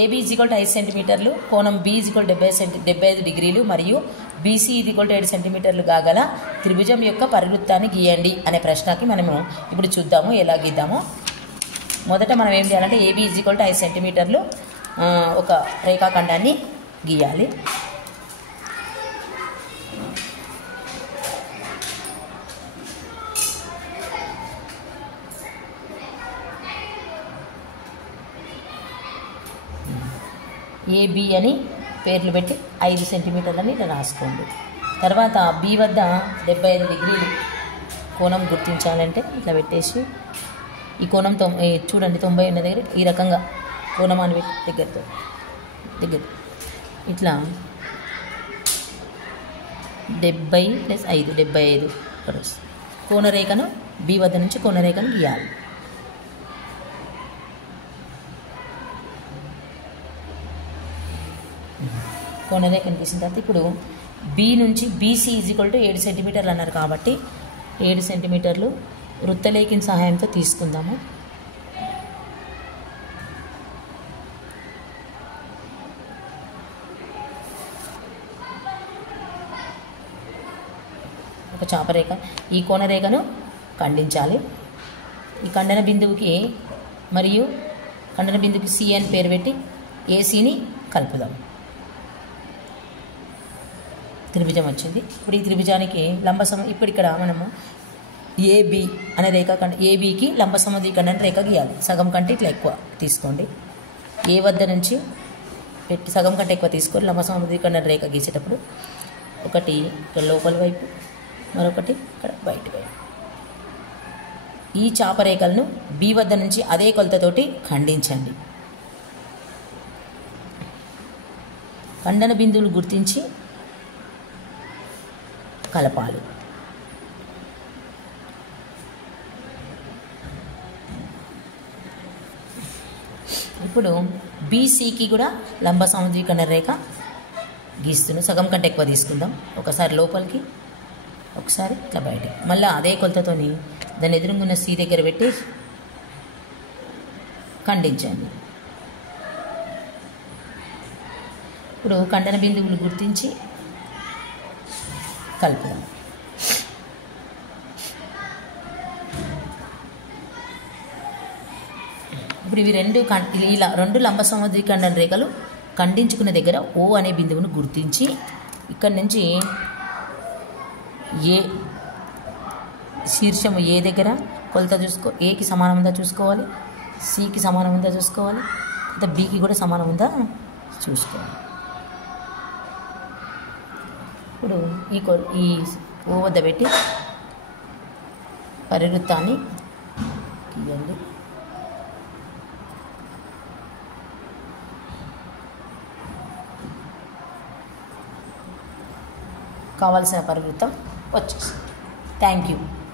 AB is equal to 5 సెంటీమీటర్లు, కోణం B is equal 75 డిగ్రీలు మరియు బీసీ ఈజ్ ఈక్వల్ టు 7 సెంటీమీటర్లు కాగల త్రిభుజం యొక్క పరివృత్తాన్ని గీయండి అనే ప్రశ్నకి మనము ఇప్పుడు చూద్దాము ఎలా గీద్దామో. మొదట మనం ఏం చేయాలంటే ఏబీ ఈజ్ ఈక్వల్ టు 5 సెంటీమీటర్లు ఒక రేఖాఖండాన్ని గీయాలి. ఏబి అని పేర్లు పెట్టి 5 సెంటీమీటర్లని ఇలా రాసుకోండి. తర్వాత బి వద్ద 75 డిగ్రీలు కోణం గుర్తించాలంటే ఇట్లా పెట్టేసి ఈ కోణం చూడండి 90 ఉన్న దగ్గర ఈ రకంగా కోణం అని పెట్టి దగ్గర ఇట్లా 70 + 5 75 కోణరేఖను బి వద్ద నుంచి కోణరేఖను గీయాలి. కోణరేఖను గీసిన తర్వాత ఇప్పుడు బి నుంచి బీసీ ఈజ్ ఈక్వల్ టు 7 సెంటీమీటర్లు అన్నారు కాబట్టి 7 సెంటీమీటర్లు వృత్తలేఖన సహాయంతో తీసుకుందాము. ఒక చాపరేఖ ఈ కోణరేఖను ఖండించాలి. ఈ ఖండన బిందువుకి మరియు ఖండన బిందువుకి సి అని పేరు పెట్టి ఏసీని కలుపుదాం. త్రిభుజం వచ్చింది. ఇప్పుడు ఈ త్రిభుజానికి ఇప్పుడు ఇక్కడ మనము ఏబి అనే రేఖాఖండ ఏబికి లంబ సమద్విఖండన రేఖ గీయాలి. సగం కంటే ఇట్లా ఎక్కువ తీసుకోండి. ఏ వద్ద నుంచి పెట్టి సగం కంటే ఎక్కువ తీసుకొని లంబ సమద్విఖండన రేఖ గీసేటప్పుడు ఒకటి ఇక్కడ లోపల వైపు, మరొకటి ఇక్కడ బయట వైపు. ఈ చాపరేఖలను బి వద్ద నుంచి అదే కొలతతోటి ఖండించండి. ఖండన బిందువులు గుర్తించి కలపాలి. ఇప్పుడు బీసీకి కూడా లంబ సమద్విఖండన రేఖ గీస్తున్నాం. సగం కంటే ఎక్కువ తీసుకుందాం. ఒకసారి లోపలికి, ఒకసారి ఇట్లా బయట. మళ్ళీ అదే కొలతతోని దాన్ని ఎదురుగున్న సి దగ్గర పెట్టి ఖండించండి. ఇప్పుడు ఖండన బిందువులు గుర్తించి కలుపుదాం. ఇప్పుడు ఇవి ఇలా రెండు లంబ సమద్విఖండన రేఖలు ఖండించుకున్న దగ్గర ఓ అనే బిందువును గుర్తించి ఇక్కడి నుంచి ఏ శీర్షము ఏ దగ్గర కొలత ఏకి సమానం ఉందా చూసుకోవాలి, సికి సమానం ఉందా చూసుకోవాలి, లేదా బికి కూడా సమానం ఉందా చూసుకోవాలి. ఇప్పుడు ఈ ఓ వద్ద పెట్టి పరివృత్తాన్ని గీయండి. కావాల్సిన పరివృత్తం వచ్చేసి. Thank you.